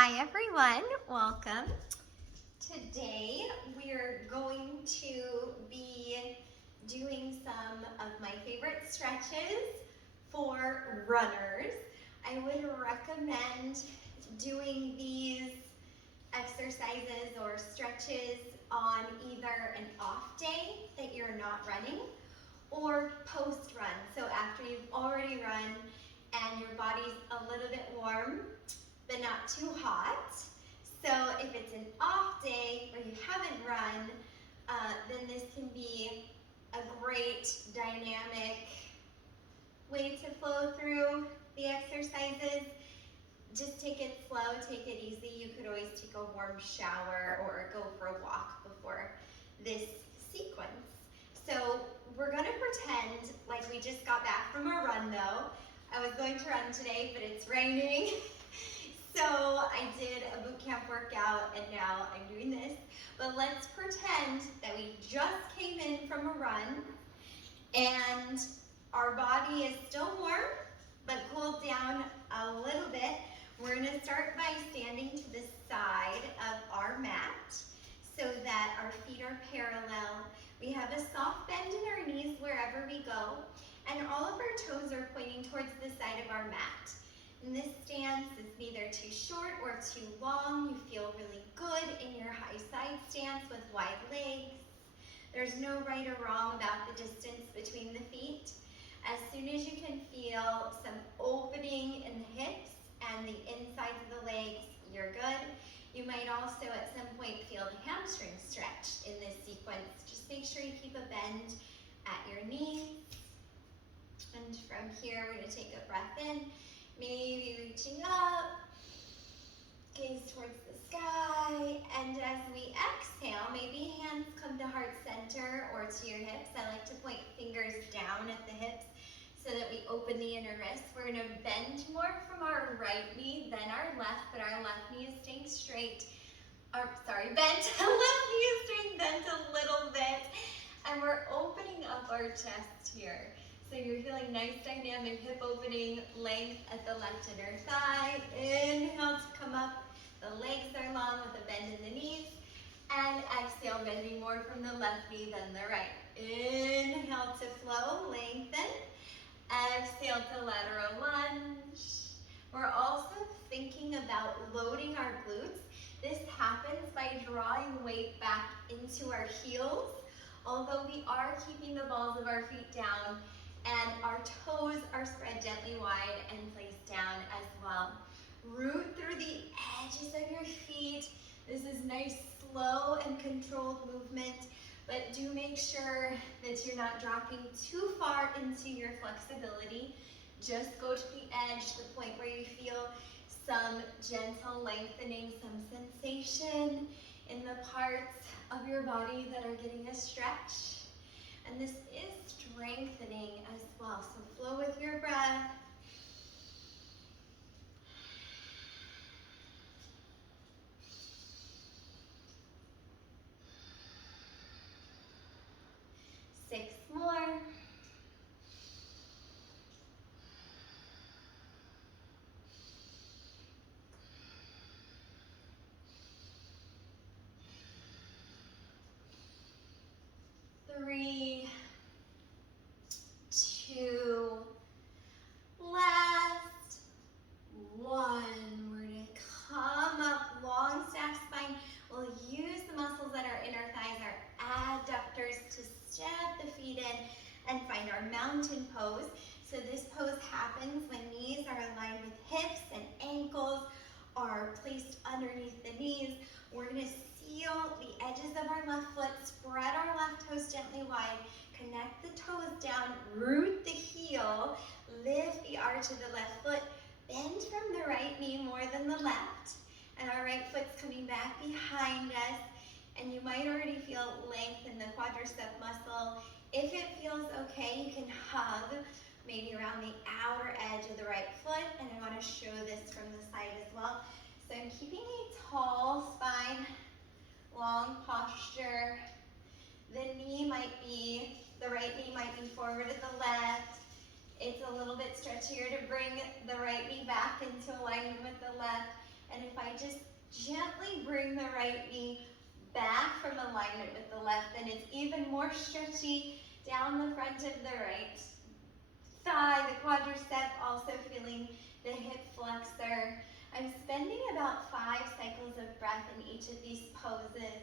Hi everyone, welcome. Today we're going to be doing some of my favorite stretches for runners. I would recommend doing these exercises or stretches on either an off day that you're not running or post run. So after you've already run and your body's a little bit warm, but not too hot. So if it's an off day where you haven't run, then this can be a great dynamic way to flow through the exercises. Just take it slow, take it easy. You could always take a warm shower or go for a walk before this sequence. So we're gonna pretend like we just got back from a run though. I was going to run today, but it's raining. So I did a boot camp workout and now I'm doing this. But let's pretend that we just came in from a run and our body is still warm, but cooled down a little bit. We're gonna start by standing to the side of our mat so that our feet are parallel. We have a soft bend in our knees wherever we go, and all of our toes are pointing towards the side of our mat. And this stance is neither too short or too long. You feel really good in your high side stance with wide legs. There's no right or wrong about the distance between the feet. As soon as you can feel some opening in the hips and the insides of the legs, you're good. You might also at some point feel the hamstring stretch in this sequence. Just make sure you keep a bend at your knees. And from here, we're gonna take a breath in, maybe reaching up, gaze towards the sky, and as we exhale, maybe hands come to heart center or to your hips. I like to point fingers down at the hips so that we open the inner wrist. We're gonna bend more from our right knee than our left, but our left knee is staying straight. Bent. Left knee is staying bent a little bit. And we're opening up our chest here. So you're feeling nice dynamic hip opening, length at the left inner thigh. Inhale to come up. The legs are long with a bend in the knees. And exhale, bending more from the left knee than the right. Inhale to flow, lengthen. Exhale to lateral lunge. We're also thinking about loading our glutes. This happens by drawing weight back into our heels, although we are keeping the balls of our feet down and our toes are spread gently wide and placed down as well. Root through the edges of your feet. This is nice, slow and controlled movement, but do make sure that you're not dropping too far into your flexibility. Just go to the edge, the point where you feel some gentle lengthening, some sensation in the parts of your body that are getting a stretch. And this is strengthening as well. So flow with your breath. Six more. Three, two, last, one. We're gonna come up, long stack spine. We'll use the muscles at our inner thighs, our adductors to step the feet in and find our mountain pose. So this pose happens when knees are aligned with hips and ankles are placed underneath the knees. We're gonna seal the edges of our left foot, spread our left toes gently wide, connect the toes down, root the heel, lift the arch of the left foot, bend from the right knee more than the left, and our right foot's coming back behind us, and you might already feel length in the quadricep muscle. If it feels okay, you can hug maybe around the outer edge of the right foot, and I want to show this from the side as well. So I'm keeping a tall spine, long posture. The right knee might be forward at the left. It's a little bit stretchier to bring the right knee back into alignment with the left. And if I just gently bring the right knee back from alignment with the left, then it's even more stretchy down the front of the right thigh, the quadricep, also feeling the hip flexor. I'm spending about 5 cycles of breath in each of these poses.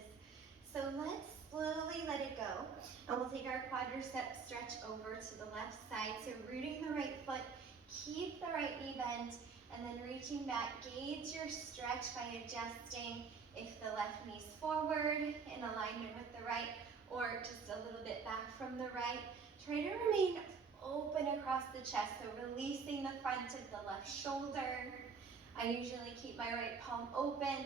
So let's slowly let it go. And we'll take our quadricep stretch over to the left side. So rooting the right foot, keep the right knee bent, and then reaching back. Gauge your stretch by adjusting if the left knee's forward in alignment with the right, or just a little bit back from the right. Try to remain open across the chest, so releasing the front of the left shoulder. I usually keep my right palm open.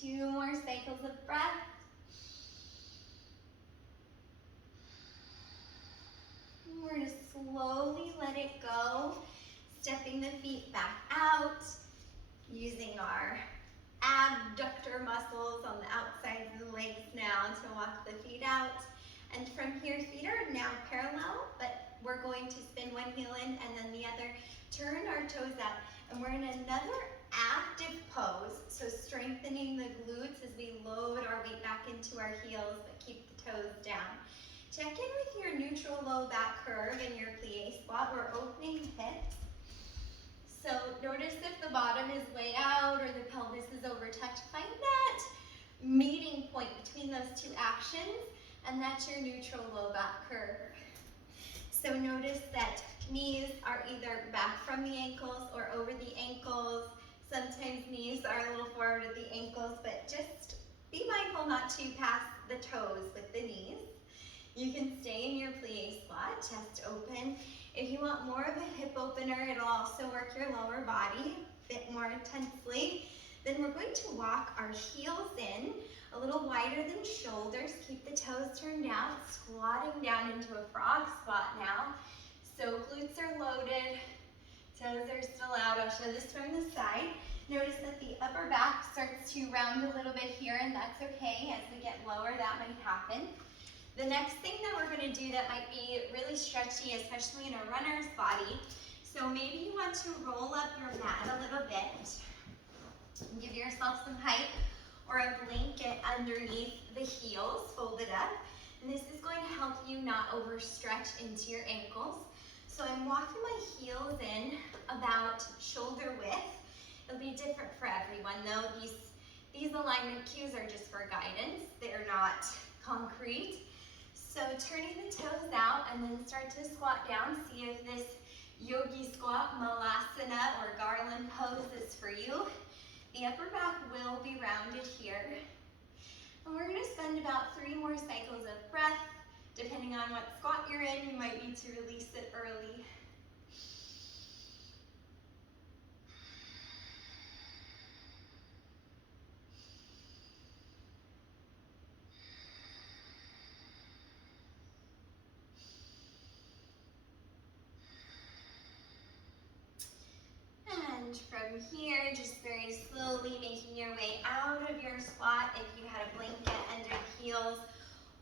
Two more cycles of breath. We're going to slowly let it go, stepping the feet back out, using our abductor muscles on the outsides of the legs now to walk the feet out. And from here, feet are now parallel, but we're going to spin one heel in and then the other, turn our toes out. And we're in another active pose, so strengthening the glutes as we load our weight back into our heels, but keep the toes down. Check in with your neutral low back curve in your plie squat. We're opening the hips. So notice if the bottom is way out or the pelvis is over touch. Find that meeting point between those two actions, and that's your neutral low back curve. So notice that knees are either back from the ankles or over the ankles. Sometimes knees are a little forward at the ankles, but just be mindful not to pass the toes with the knees. You can stay in your plie squat, chest open. If you want more of a hip opener, it'll also work your lower body a bit more intensely. Then we're going to walk our heels in, a little wider than shoulders. Keep the toes turned out, squatting down into a frog squat now. So glutes are loaded, toes are still out. I'll show this from the side. Notice that the upper back starts to round a little bit here, and that's okay. As we get lower, that might happen. The next thing that we're going to do that might be really stretchy, especially in a runner's body, so maybe you want to roll up your mat a little bit, give yourself some height, or a blanket underneath the heels, fold it up, and this is going to help you not overstretch into your ankles. So I'm walking my heels in about shoulder width. It'll be different for everyone though. These alignment cues are just for guidance. They're not concrete. So turning the toes out and then start to squat down. See if this yogi squat, malasana, or garland pose is for you. The upper back will be rounded here. And we're going to spend about 3 more cycles of breath. Depending on what squat you're in, you might need to release it early. And from here, just very slowly making your way out of your squat. If you had a blanket under the heels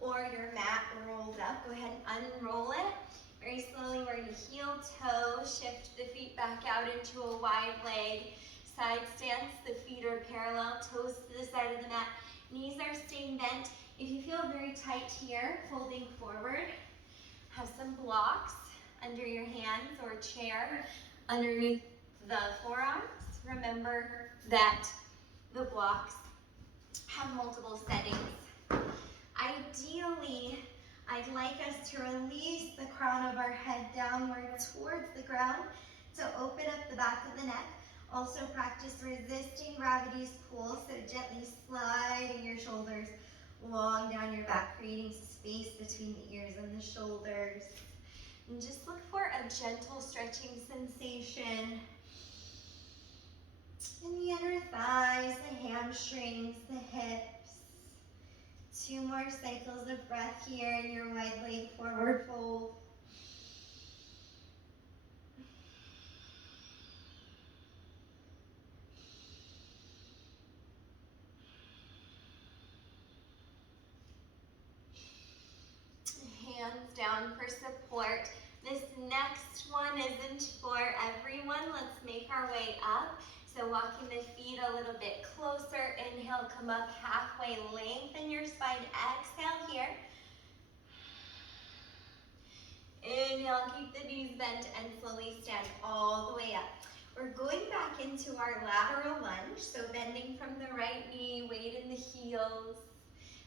or your mat rolled up, go ahead and unroll it. Very slowly, we're going to heel toe, shift the feet back out into a wide leg. Side stance, the feet are parallel, toes to the side of the mat. Knees are staying bent. If you feel very tight here, folding forward, have some blocks under your hands or chair underneath the forearms. Remember that the blocks have multiple settings. Ideally, I'd like us to release the crown of our head downward towards the ground to open up the back of the neck. Also practice resisting gravity's pull, so gently sliding your shoulders long down your back, creating space between the ears and the shoulders. And just look for a gentle stretching sensation in the inner thighs, the hamstrings, the hips. 2 more cycles of breath here in your wide leg forward fold. Hands down for support. This next one isn't for everyone. Let's make our way up. So walking the feet a little bit closer. Inhale, come up halfway, lengthen your spine. Exhale here. Inhale, keep the knees bent and slowly stand all the way up. We're going back into our lateral lunge, so bending from the right knee, weight in the heels.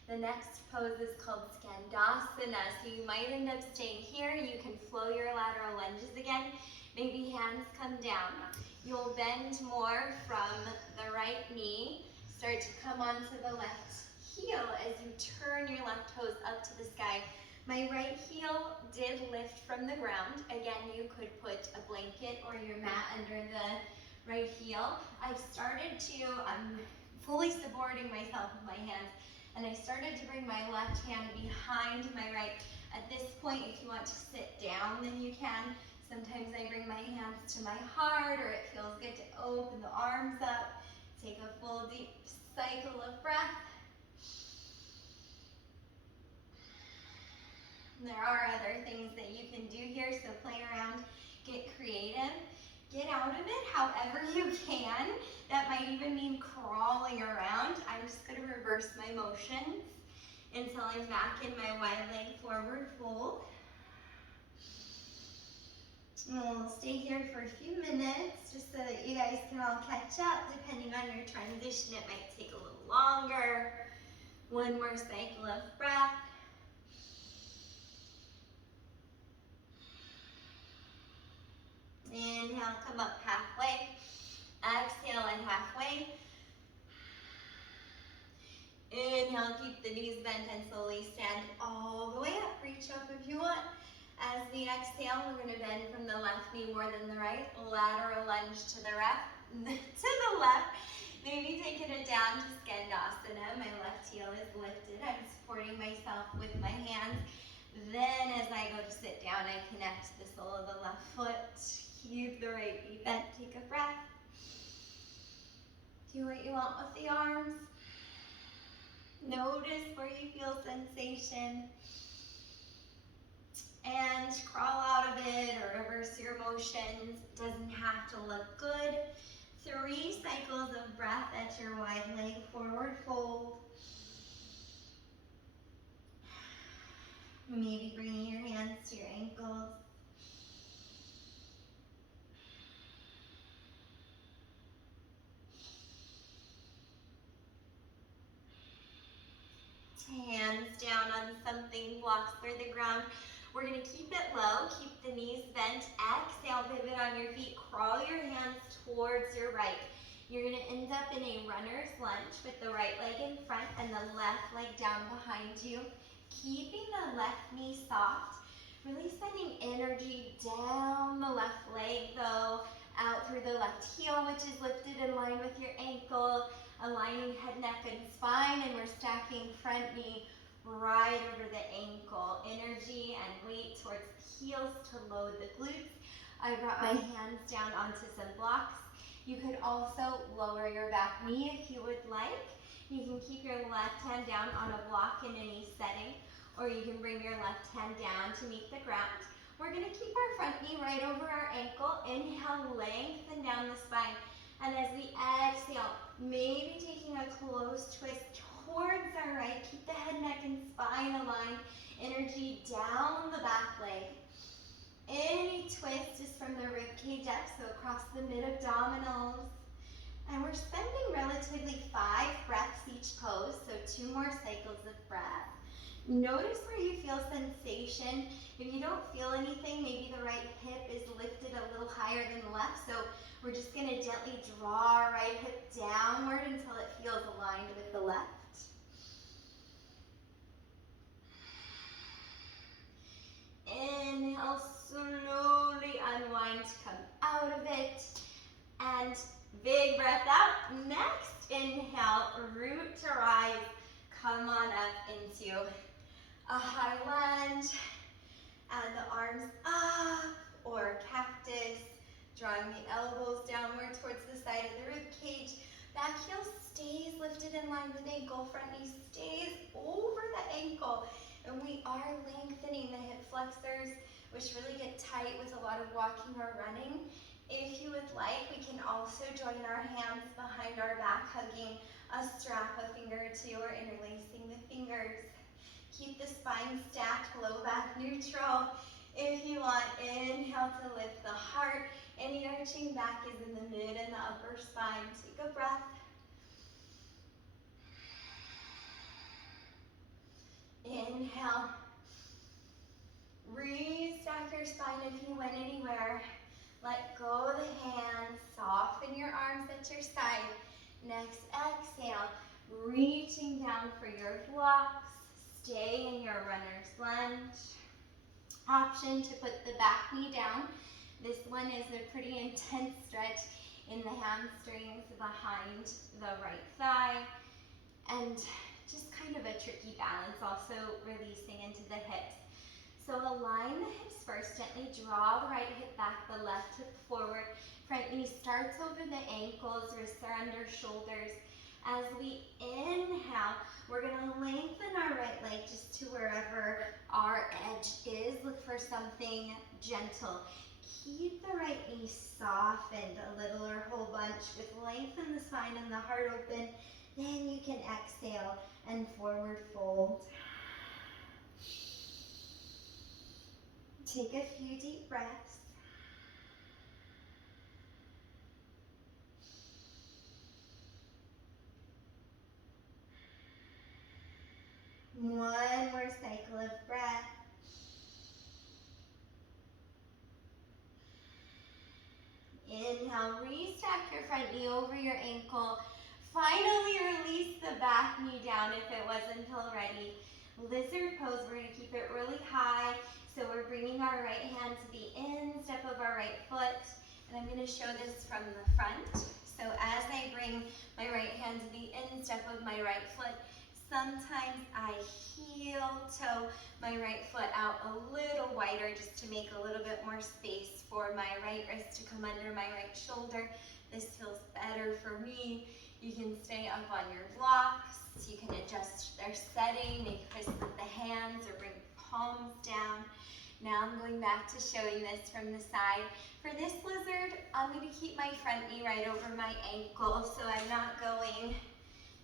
The next pose is called Skandasana, so you might end up staying here. You can flow your lateral lunges again. Maybe hands come down. You'll bend more from the right knee. Start to come onto the left heel as you turn your left toes up to the sky. My right heel did lift from the ground. Again, you could put a blanket or your mat under the right heel. I've started to, I'm fully supporting myself with my hands, and I started to bring my left hand behind my right. At this point, if you want to sit down, then you can. Sometimes I bring my hands to my heart, or it feels good to open the arms up. Take a full deep cycle of breath. There are other things that you can do here, so play around, get creative, get out of it however you can. That might even mean crawling around. I'm just going to reverse my motions until I'm back in my wide leg forward fold. And we'll stay here for a few minutes just so that you guys can all catch up. Depending on your transition, it might take a little longer. One more cycle of breath. Inhale, come up halfway. Exhale and halfway. Inhale, keep the knees bent and slowly stand all the way up. Reach up if you want. As we exhale, we're going to bend from the left knee more than the right. Lateral lunge to the left. Maybe taking it down to Skandasana. My left heel is lifted. I'm supporting myself with my hands. Then as I go to sit down, I connect the sole of the left foot. Keep the right knee bent. Take a breath. Do what you want with the arms. Notice where you feel sensation. And crawl out of it or reverse your motions. Doesn't have to look good. 3 cycles of breath at your wide leg forward fold. Maybe bringing your hands to your ankles. Hands down on something, blocks through the ground. We're going to keep it low, keep the knees bent. Exhale, pivot on your feet. Crawl your hands towards your right. You're going to end up in a runner's lunge with the right leg in front and the left leg down behind you. Keeping the left knee soft. Really sending energy down the left leg though, out through the left heel, which is lifted in line with your ankle. Aligning head, neck, and spine, and we're stacking front knee right over the ankle. Energy and weight towards the heels to load the glutes. I brought my hands down onto some blocks. You could also lower your back knee if you would like. You can keep your left hand down on a block in any setting, or you can bring your left hand down to meet the ground. We're going to keep our front knee right over our ankle. Inhale, lengthen down the spine. And as we exhale, maybe taking a close twist towards our right. Keep the head, neck, and spine aligned. Energy down the back leg. Any twist is from the rib cage up, so across the mid-abdominals. And we're spending relatively 5 breaths each pose, so 2 more cycles of breath. Notice where you feel sensation. If you don't feel anything, maybe the right hip is lifted a little higher than the left, so we're just going to gently draw our right hip downward until it feels aligned with the left. Inhale, slowly unwind, come out of it. And big breath out. Next, inhale, root to rise. Come on up into a high lunge. Add the arms up, or cactus. Drawing the elbows downward towards the side of the rib cage. Back heel stays lifted in line with ankle. Front knee stays over the ankle. And we are lengthening the hip flexors which really get tight with a lot of walking or running. If you would like, we can also join our hands behind our back, hugging a strap a finger or two, or interlacing the fingers. Keep the spine stacked, low back neutral. If you want, inhale to lift the heart. Any arching back is in the mid and the upper spine. Take a breath. Inhale. Restack your spine if you went anywhere. Let go of the hands. Soften your arms at your side. Next exhale, reaching down for your blocks. Stay in your runner's lunge. Option to put the back knee down. This one is a pretty intense stretch in the hamstrings behind the right thigh, and just kind of a tricky balance, also releasing into the hips. So align the hips first, gently draw the right hip back, the left hip forward. Front knee starts over the ankles, wrists are under shoulders. As we inhale, we're gonna lengthen our right leg just to wherever our edge is. Look for something gentle. Keep the right knee softened a little or whole bunch with lengthen the spine and the heart open. Then you can exhale and forward fold. Take a few deep breaths. One more cycle of breath. Inhale, restack your front knee over your ankle. Finally release the back knee down if it wasn't already. Lizard pose, we're gonna keep it really high. So we're bringing our right hand to the instep of our right foot. And I'm gonna show this from the front. So as I bring my right hand to the instep of my right foot, sometimes I heel toe my right foot out a little wider just to make a little bit more space for my right wrist to come under my right shoulder. This feels better for me. You can stay up on your blocks. You can adjust their setting, make fists with the hands or bring palms down. Now I'm going back to showing this from the side. For this lizard, I'm going to keep my front knee right over my ankle, so I'm not going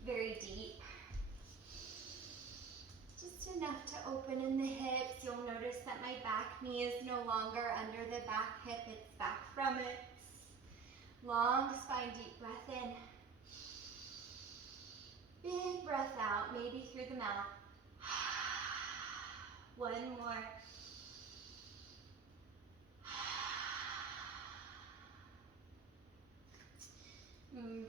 very deep. Just enough to open in the hips. You'll notice that my back knee is no longer under the back hip, it's back from it. Long spine, deep breath in. Big breath out, maybe through the mouth. One more.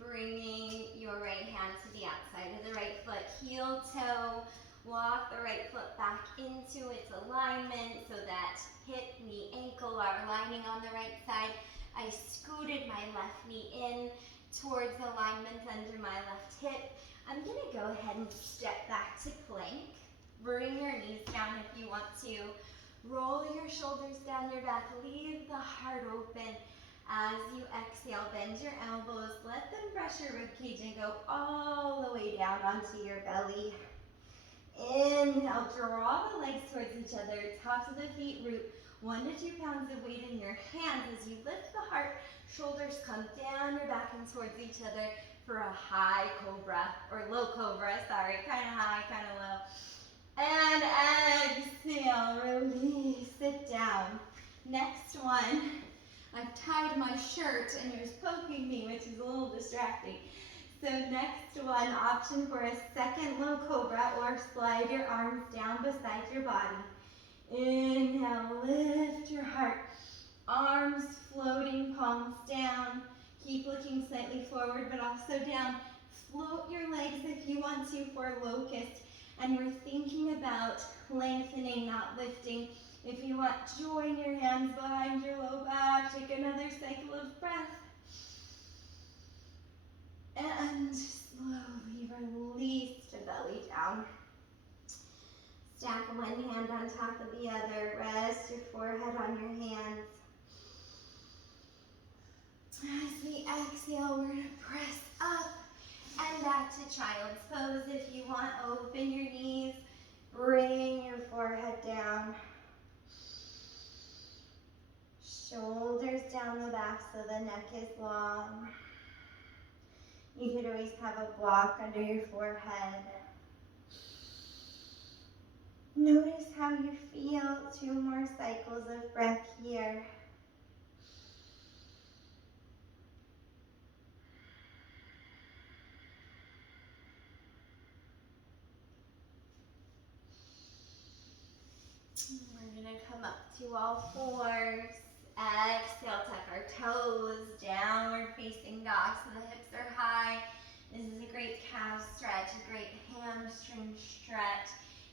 Bringing your right hand to the outside of the right foot, heel toe. Walk the right foot back into its alignment so that hip, knee, ankle are aligning on the right side. I scooted my left knee in towards alignment under my left hip. I'm going to go ahead and step back to plank. Bring your knees down if you want to. Roll your shoulders down your back. Leave the heart open. As you exhale, bend your elbows. Let them brush your ribcage and go all the way down onto your belly. Inhale, draw the legs towards each other. Tops of the feet root. 1 to 2 pounds of weight in your hands. As you lift the heart, shoulders come down your back and towards each other for a high cobra, or low cobra, sorry. Kind of high, kind of low. And exhale, release, sit down. Next one, I've tied my shirt and it was poking me, which is a little distracting. So next one, option for a second low cobra, or slide your arms down beside your body. Inhale, lift your heart. Arms floating, palms down. Keep looking slightly forward, but also down. Float your legs if you want to for locust. And we're thinking about lengthening, not lifting. If you want, join your hands behind your low back. Take another cycle of breath. And slowly release to belly down. Stack one hand on top of the other. Rest your forehead on your hands. As we exhale, we're going to press up and back to child's pose. If you want, open your knees. Bring your forehead down. Shoulders down the back so the neck is long. You could always have a block under your forehead. Notice how you feel. 2 more cycles of breath here. We're going to come up to all fours. Exhale, tuck our toes, downward facing dog so the hips are high. This is a great calf stretch, a great hamstring stretch.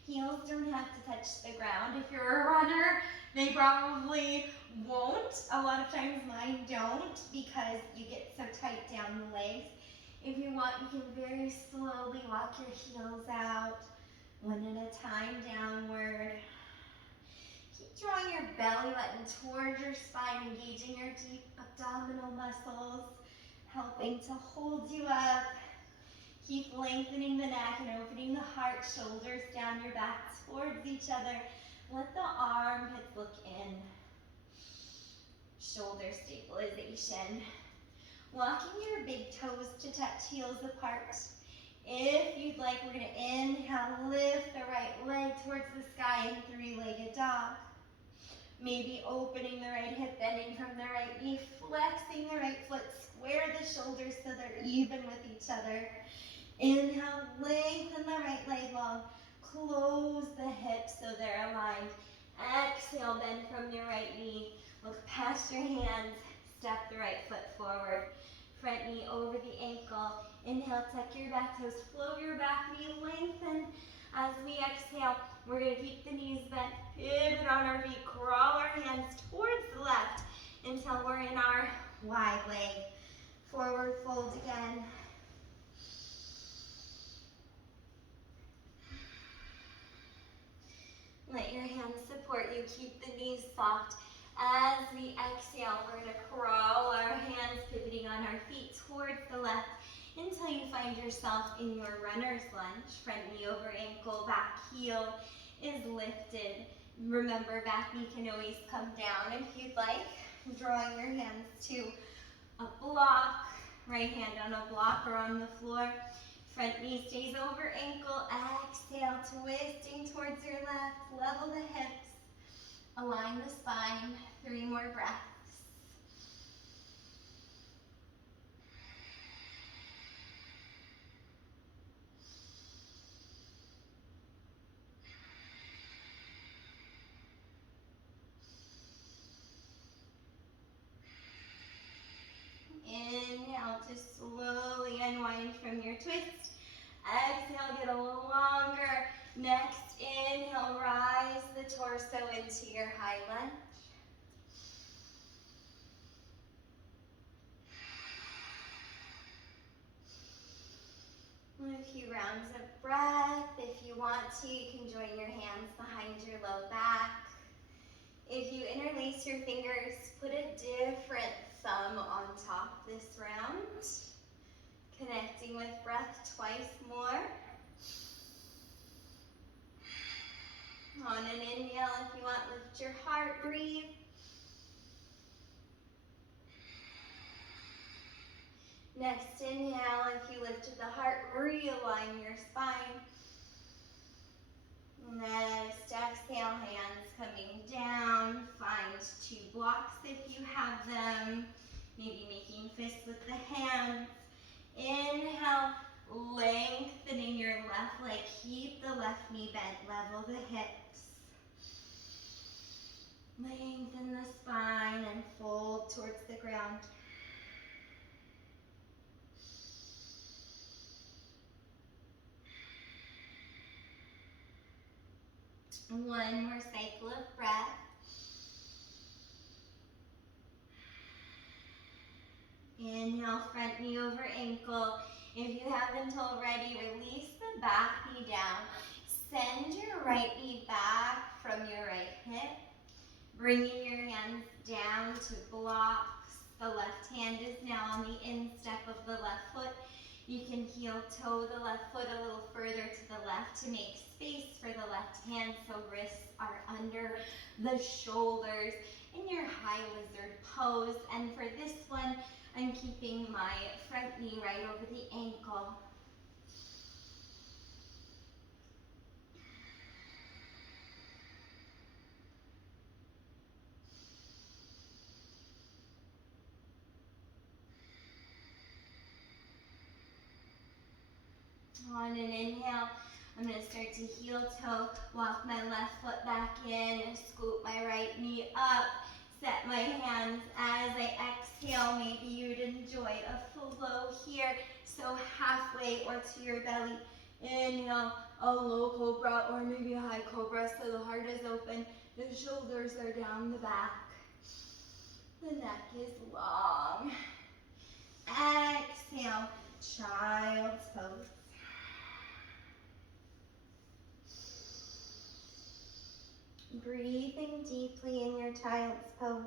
Heels don't have to touch the ground. If you're a runner, they probably won't. A lot of times mine don't because you get so tight down the legs. If you want, you can very slowly walk your heels out, one at a time downward. Keep drawing your belly button towards your spine, engaging your deep abdominal muscles, helping to hold you up. Keep lengthening the neck and opening the heart, shoulders down your back towards each other. Let the armpits look in. Shoulder stabilization. Walking your big toes to touch heels apart. If you'd like, we're going to inhale, lift the right leg towards the sky in 3-legged dog. Maybe opening the right hip, bending from the right knee, flexing the right foot, square the shoulders so they're even with each other. Inhale, lengthen the right leg long, close the hips so they're aligned. Exhale, bend from your right knee, look past your hands, step the right foot forward. Front knee over the ankle. Inhale, tuck your back toes, float your back knee, lengthen. As we exhale, we're going to keep the knees bent, pivot on our feet, crawl our hands towards the left until we're in our wide leg. Forward fold again. Let your hands support you. Keep the knees soft. As we exhale, we're going to crawl our hands, pivoting on our feet towards the left until you find yourself in your runner's lunge. Front knee over ankle, back heel is lifted. Remember, back knee can always come down if you'd like. Drawing your hands to a block, right hand on a block or on the floor. Front knee stays over ankle. Exhale, twisting towards your left. Level the hips. Align the spine. 3 more breaths. Inhale to slowly unwind from your twist. Exhale, get a little longer. Next inhale, rise the torso into your high lunge. A few rounds of breath. If you want to, you can join your hands behind your low back. If you interlace your fingers, put a different thumb on top this round. Connecting with breath twice more. On an inhale, if you want, lift your heart, breathe. Next inhale, if you lifted the heart, realign your spine. Next exhale, hands coming down. Find 2 blocks if you have them. Maybe making fists with the hands. Inhale, lengthening your left leg. Keep the left knee bent. Level the hips. Lengthen the spine and fold towards the ground. One more cycle of breath. Inhale, front knee over ankle. If you haven't already, release the back knee down. Send your right knee back from your right hip. Bringing your hands down to blocks. The left hand is now on the instep of the left foot. You can heel toe the left foot a little further to the left to make space for the left hand so wrists are under the shoulders. in your high lizard pose. And for this one, I'm keeping my front knee right over the ankle. On an inhale, I'm going to start to heel toe, walk my left foot back in, scoop my right knee up, set my hands as I exhale. Maybe you'd enjoy a flow here, so halfway or to your belly. Inhale, a low cobra or maybe a high cobra, so the heart is open, the shoulders are down the back, the neck is long. Exhale, child's pose. Breathing deeply in your child's pose.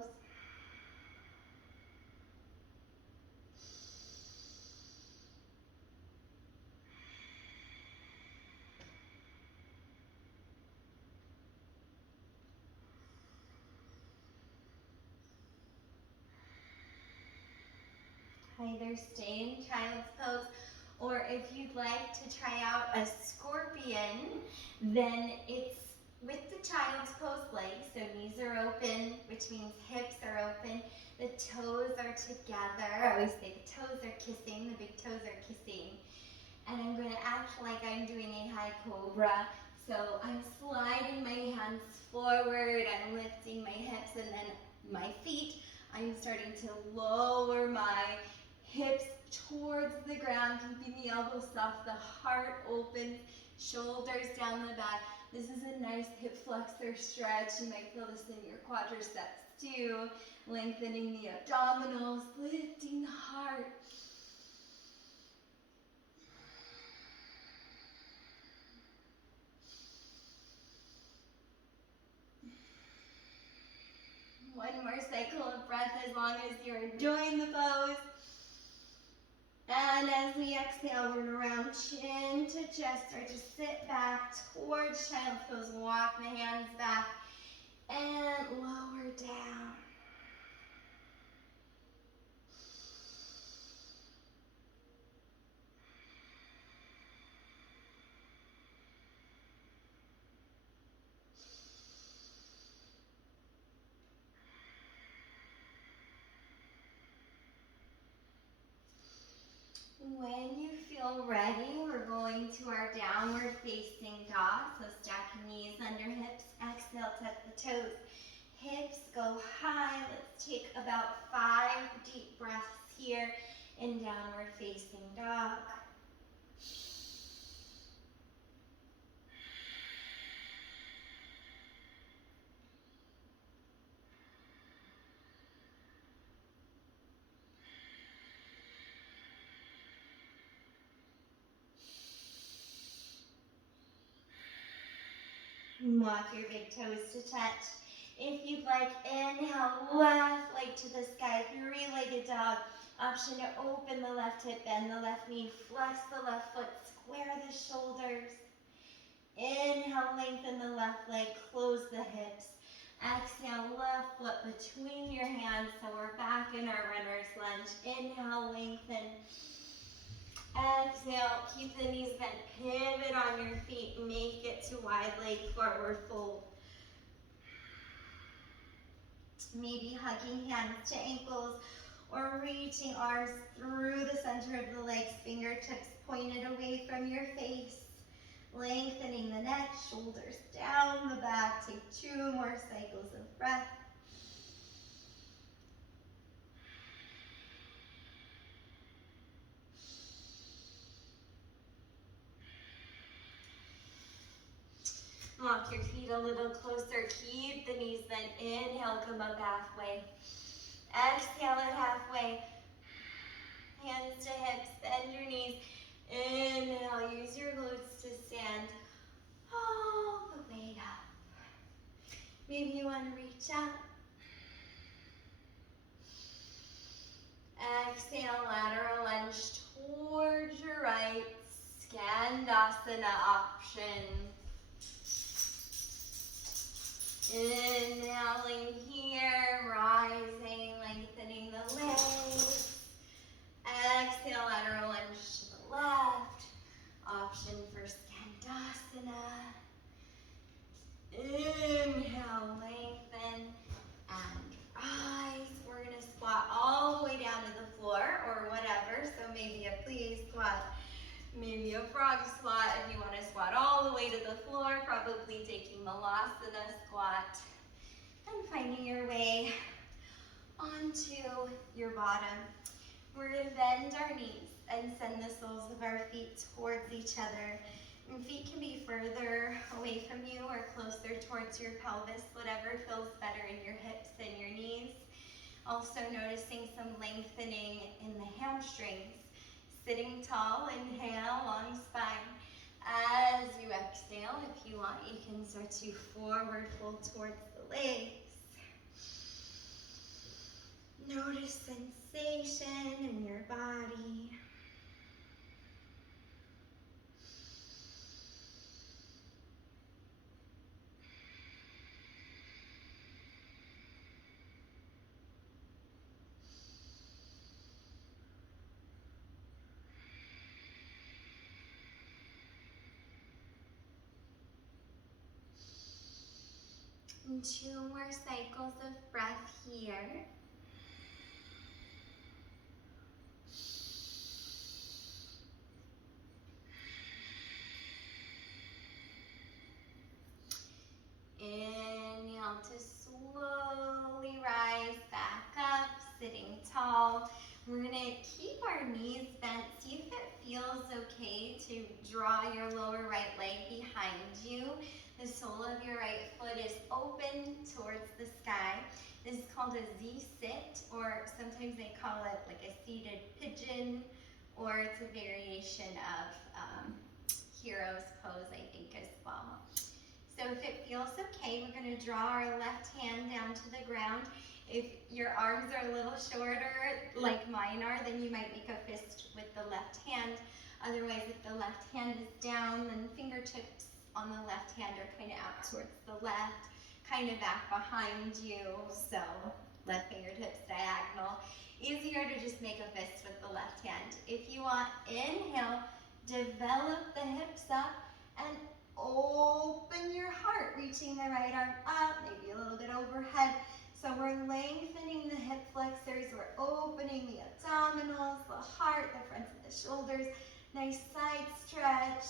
Either stay in child's pose, or if you'd like to try out a scorpion, then it's with the child's pose legs, so knees are open, which means hips are open, the toes are together. I always say the toes are kissing, the big toes are kissing. And I'm going to act like I'm doing a high cobra. So I'm sliding my hands forward, I'm lifting my hips and then my feet. I'm starting to lower my hips towards the ground, keeping the elbows soft, the heart open, shoulders down the back. This is a nice hip flexor stretch. You might feel this in your quadriceps too. Lengthening the abdominals, lifting the heart. One more cycle of breath as long as you're enjoying the pose. And as we exhale, we're going to round chin to chest, start to sit back towards child's pose. Walk the hands back and lower down. When you feel ready, we're going to our downward facing dog. So stack your knees under hips. Exhale, tuck the toes. Hips go high. Let's take about 5 deep breaths here in downward facing dog. Walk your big toes to touch. If you'd like, inhale, left leg to the sky, three-legged dog. Option to open the left hip, bend the left knee, flex the left foot, square the shoulders. Inhale, lengthen the left leg, close the hips. Exhale, left foot between your hands, so we're back in our runner's lunge. Inhale, lengthen. Exhale, keep the knees bent, pivot on your feet, make it to wide leg forward fold. Maybe hugging hands to ankles or reaching arms through the center of the legs, fingertips pointed away from your face. Lengthening the neck, shoulders down the back. Take 2 more cycles of breath. Walk your feet a little closer. Keep the knees bent. Inhale, come up halfway. Exhale it halfway. Hands to hips, bend your knees. Inhale, use your glutes to stand all the way up. Maybe you want to reach up. Exhale, lateral lunge towards your right. Skandasana option. Inhaling here, rising, lengthening the legs. Exhale, lateral lunge to the left. Option for Skandasana. Inhale, lengthen, and rise. We're gonna squat all the way down to the floor or whatever. So maybe a plie squat, maybe a frog squat. If you wanna squat all the way to the floor, probably taking Malasana squat and finding your way onto your bottom. We're gonna bend our knees and send the soles of our feet towards each other. And feet can be further away from you or closer towards your pelvis, whatever feels better in your hips and your knees. Also noticing some lengthening in the hamstrings. Sitting tall, inhale, long spine. As you exhale, if you want, you can start to forward fold towards the legs. Notice sensation in your body. And 2 more cycles of breath here. Inhale to slowly rise back up, sitting tall. We're gonna keep our knees bent. See if it feels okay to draw your lower right leg behind you. The sole of your right foot is open towards the sky. This is called a Z-sit, or sometimes they call it like a seated pigeon, or it's a variation of hero's pose, I think, as well. So if it feels okay, we're gonna draw our left hand down to the ground. If your arms are a little shorter, like mine are, then you might make a fist with the left hand. Otherwise, if the left hand is down, then fingertips on the left hand are kind of out towards the left, kind of back behind you, so left fingertips diagonal. Easier to just make a fist with the left hand. If you want, inhale, develop the hips up, and open your heart, reaching the right arm up, maybe a little bit overhead. So we're lengthening the hip flexors, we're opening the abdominals, the heart, the front of the shoulders. Nice side stretch,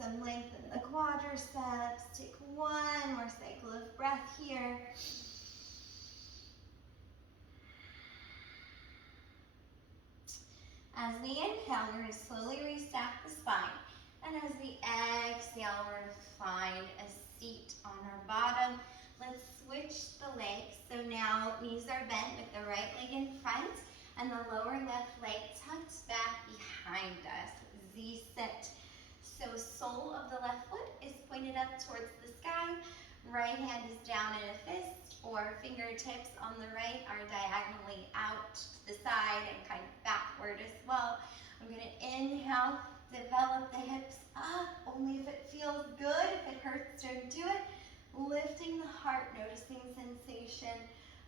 some length in the quadriceps. Take 1 more cycle of breath here. As we inhale, we're going to slowly restack the spine. And as we exhale, we're going to find a seat on our bottom. Let's switch the legs. So now knees are bent with the right leg in front and the lower left leg tucked back behind us. Z-sit. So sole of the left foot is pointed up towards the sky. Right hand is down in a fist, or fingertips on the right are diagonally out to the side and kind of backward as well. I'm going to inhale, develop the hips up, only if it feels good. If it hurts, don't do it. Lifting the heart, noticing sensation.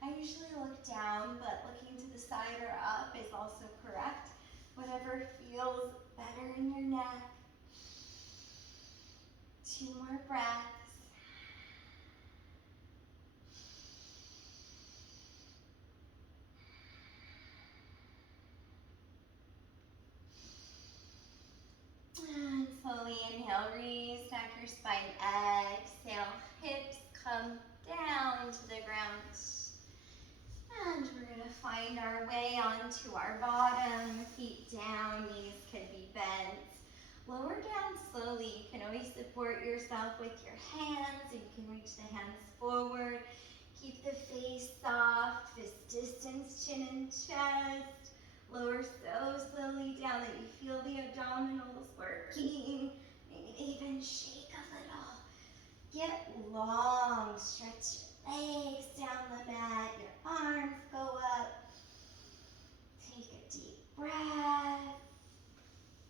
I usually look down, but looking to the side or up is also correct. Whatever feels better in your neck. 2 more breaths. And slowly inhale, restack your spine. Exhale, hips come down to the ground. And we're going to find our way onto our bottom, feet down, knees can be bent. Lower down slowly. You can always support yourself with your hands, and you can reach the hands forward. Keep the face soft, fist distance, chin and chest. Lower so slowly down that you feel the abdominals working. Maybe they even shake a little. Get long, stretch your legs down the mat, your arms go up. Take a deep breath.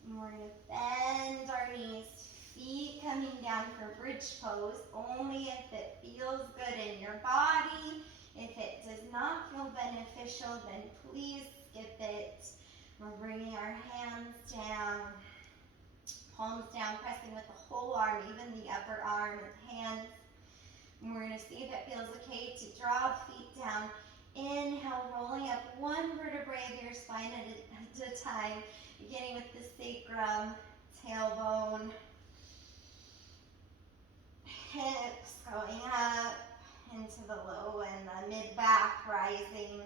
And we're going to bend our knees, feet coming down for bridge bridge pose only if it feels good in your body. If it does not feel beneficial, then please skip it. We're bringing our hands down, palms down, pressing with the whole arm, even the upper arm with hands. And we're going to see if it feels okay to draw feet down. Inhale, rolling up one vertebrae of your spine at a time, beginning with the sacrum, tailbone, hips going up into the low and the mid-back rising.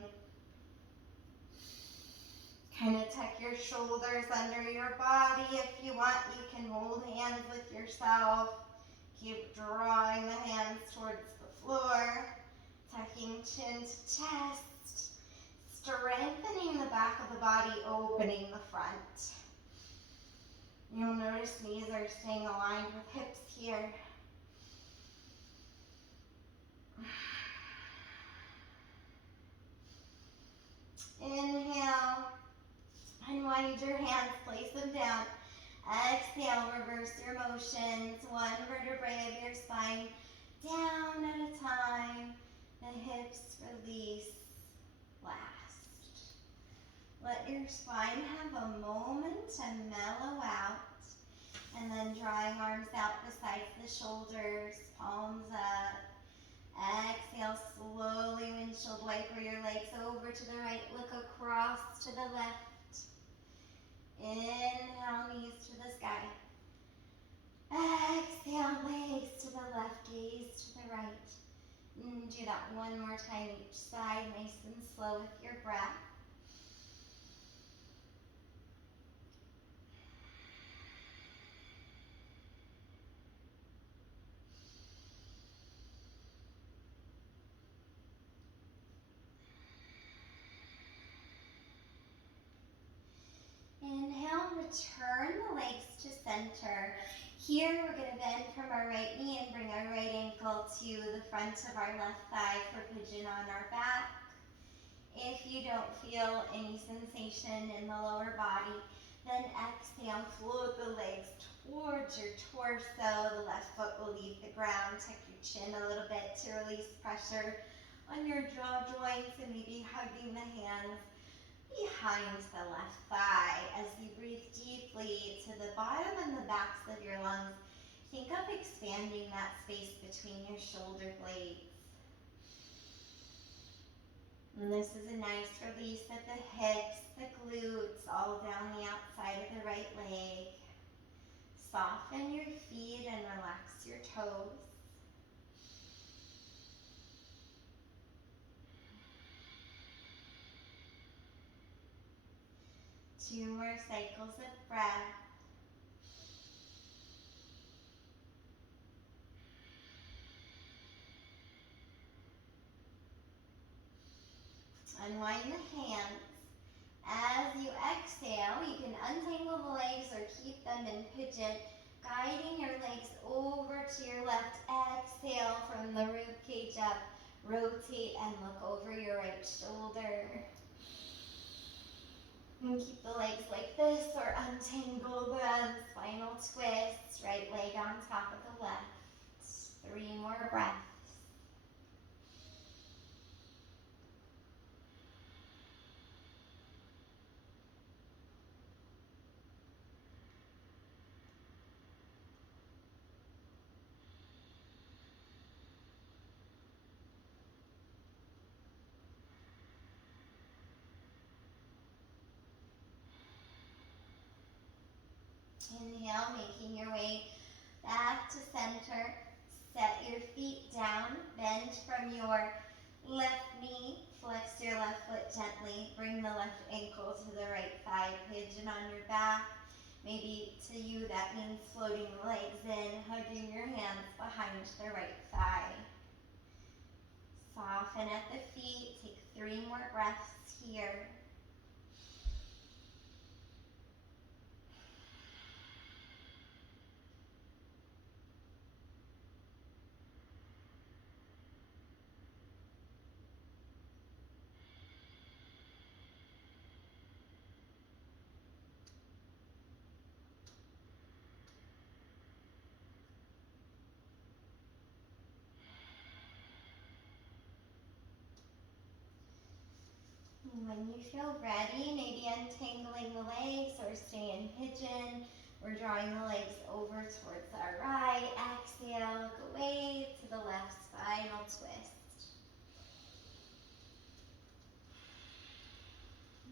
Kind of tuck your shoulders under your body. If you want, you can hold hands with yourself. Keep drawing the hands towards the floor. Tucking chin to chest. Strengthening the back of the body, opening the front. You'll notice knees are staying aligned with hips here. Inhale. Unwind your hands, place them down. Exhale, reverse your motions. One vertebrae of your spine down at a time. The hips release last. Let your spine have a moment to mellow out. And then drawing arms out besides the shoulders, palms up. Exhale, slowly windshield wiper your legs over to the right. Look across to the left. Inhale, knees to the sky. Exhale, legs to the left, gaze to the right. Do that one more time each side, nice and slow with your breath. Inhale, return the legs to center. Here we're going to bend from our right knee and bring our right ankle to the front of our left thigh for pigeon on our back. If you don't feel any sensation in the lower body, then exhale, float the legs towards your torso. The left foot will leave the ground. Tuck your chin a little bit to release pressure on your jaw joints and maybe hugging the hands behind the left thigh. As you breathe deeply to the bottom and the backs of your lungs, think of expanding that space between your shoulder blades. And this is a nice release at the hips, the glutes, all down the outside of the right leg. Soften your feet and relax your toes. Two more cycles of breath. Unwind the hands. As you exhale, you can untangle the legs or keep them in pigeon, guiding your legs over to your left. Exhale from the rib cage up. Rotate and look over your right shoulder. And keep the legs like this or untangle them. Spinal twist, right leg on top of the left. 3 more breaths. Inhale, making your way back to center. Set your feet down. Bend from your left knee. Flex your left foot gently. Bring the left ankle to the right thigh. Pigeon on your back. Maybe to you that means floating the legs in, hugging your hands behind the right thigh. Soften at the feet. Take 3 more breaths here. And when you feel ready, maybe untangling the legs or stay in pigeon. We're drawing the legs over towards our right. Exhale, look away to the left, spinal twist.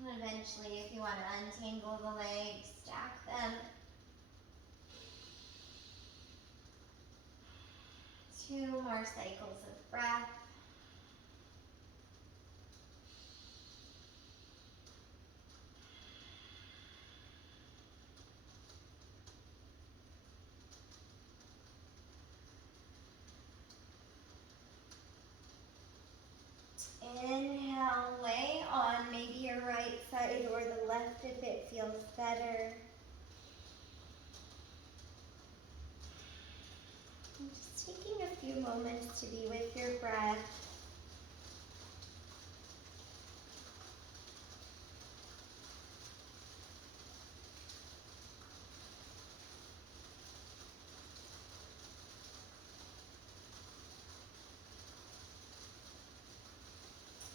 And eventually, if you want to untangle the legs, stack them. 2 more cycles of breath. Inhale, lay on maybe your right side or the left if it feels better. And just taking a few moments to be with your breath.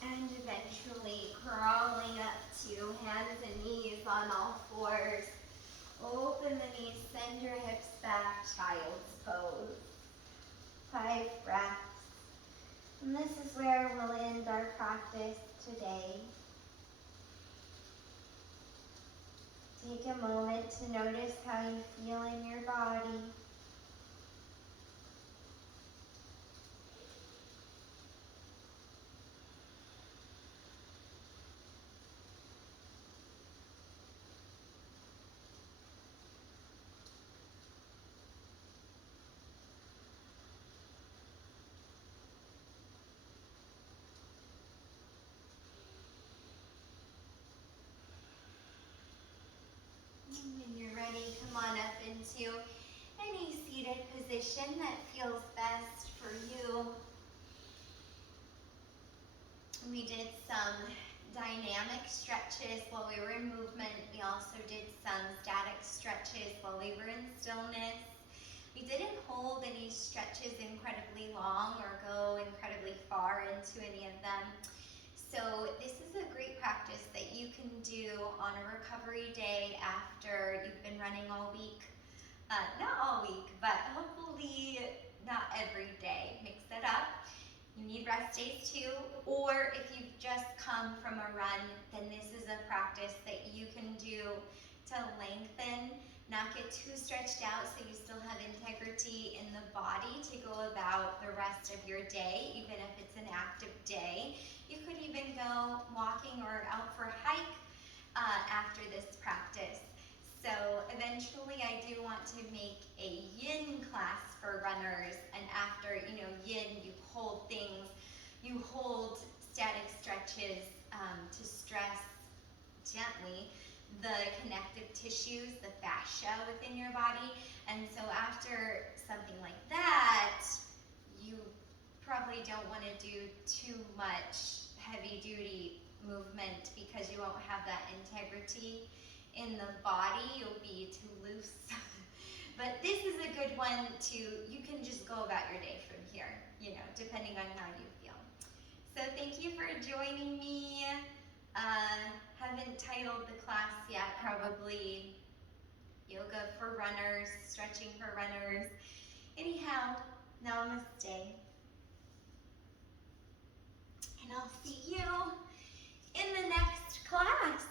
And eventually crawling up to hands and knees on all fours. Open the knees, send your hips back, child's pose. 5 breaths. And this is where we'll end our practice today. Take a moment to notice how you feel in your body. When you're ready, come on up into any seated position that feels best for you. We did some dynamic stretches while we were in movement. We also did some static stretches while we were in stillness. We didn't hold any stretches incredibly long or go incredibly far into any of them. So this is a great practice that you can do on a recovery day after you've been running all week. Not all week, but hopefully not every day. Mix it up. You need rest days too, or if you've just come from a run, then this is a practice that you can do to lengthen, not get too stretched out so you still have integrity in the body to go about the rest of your day, even if it's an active day. You could even go walking or out for a hike after this practice. So eventually I do want to make a yin class for runners, and after yin, you hold things, you hold static stretches to stress gently the connective tissues, the fascia within your body. And so after something like that, you probably don't want to do too much heavy duty movement because you won't have that integrity in the body. You'll be too loose. But this is a good one to, you can just go about your day from here, depending on how you feel. So thank you for joining me. Haven't titled the class yet, probably yoga for runners, stretching for runners. Anyhow, namaste. And I'll see you in the next class.